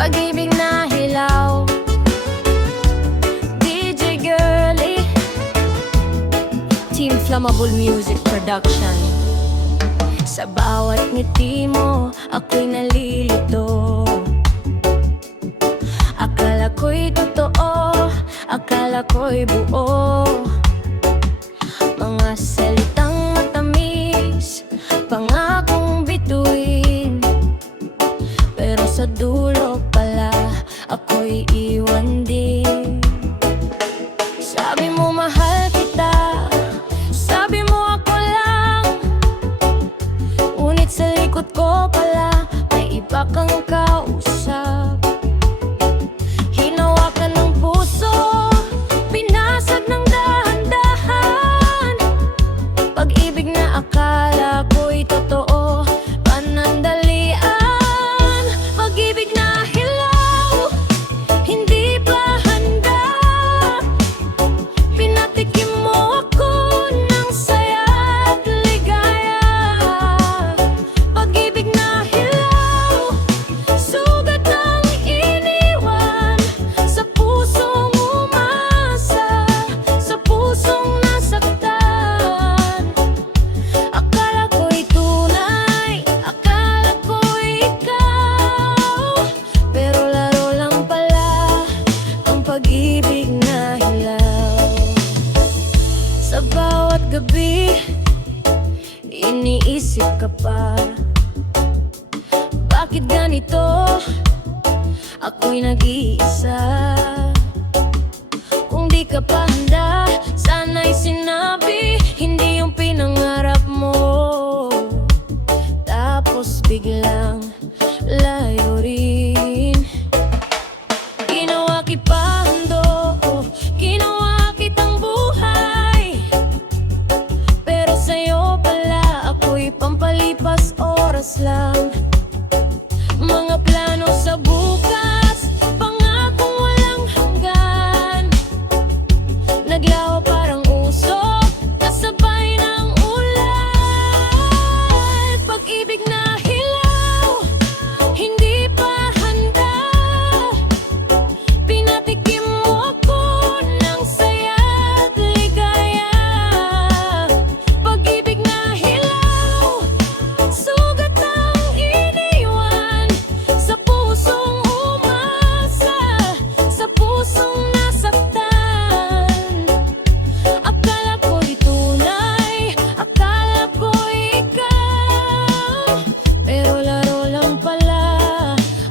Pag-ibig na hilaw, DJ Girly, Team Flammable Music Production. Sa bawat ngiti mo, ako'y nalilito. Akala ko'y totoo, akala ko'y buo. Mga salitang matamis, pangakong bituin, pero sa dulo pala, ako'y iwan din. Sabi mo mahal kita, sabi mo ako lang, ngunit sa likod ko pala, may iba kang kausap. Hinawakan ng puso, pinasag ng dahan-dahan. Pag-ibig na akala ko'y totoo, panandalian. Pag-ibig na hilaw, hindi pa handa. Pinatikim mo ako ng saya at ligaya. Pag-ibig na hilaw, sugat ang iniwan sa pusong umasa, sa pusong nasaktan. Akala ko'y tunay, akala ko'y ikaw, pero laro lang pala ang pag-ibig na hilaw. Sa bawat gabi, iniisip ka pa, bakit ganito? Ako'y nag-iisa. Kung di ka pa handa, sana'y sinabi, hindi yung pinangarap mo. Tapos biglang layo rin. Ginawa kipando, ginawa kitang buhay, pero sa'yo pala ako'y pampalipas oras lang. Mga plano sa bukas, pangakong walang hanggan, naglaho parang usok, kasabay ng ulan. Pag-ibig na hilaw, hindi pa handa. Pinatikim mo ako ng saya at ligaya. Pag-ibig na hilaw, sugat ang iniwan sa pusong umasa, sa pusong nasaktan. Akala ko'y tunay, akala ko'y ikaw, pero laro lang pala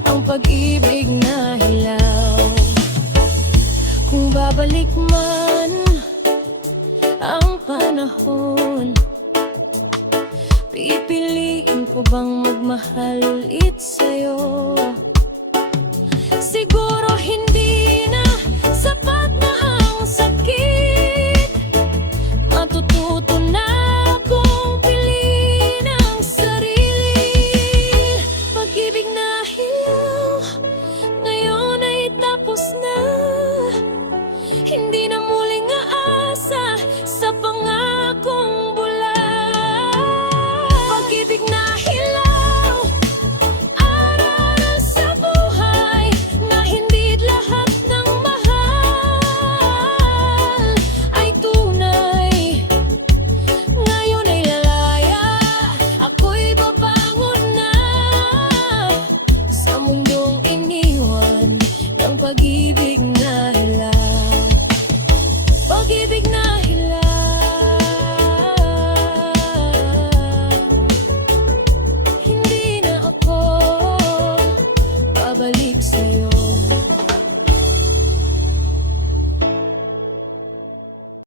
ang pag-ibig na hilaw. Kung babalik man ang panahon, pipiliin ko bang magmahal ulit sa'yo? Siguro hindi na sapat na ang sakit. Matututo na akong piliin ang sarili. Pag-ibig na hilaw, ngayon ay tapos na. Hindi na muling aasa sa pangakong bula. Pag-ibig na hilaw, aral sa buhay, na hindi lahat ng mahal ay tunay. Ngayon ay lalaya, ako'y babangon na sa mundong iniwan ng pag-ibig na hilaw. Pag-ibig na hilaw, hindi na ako babalik sa'yo.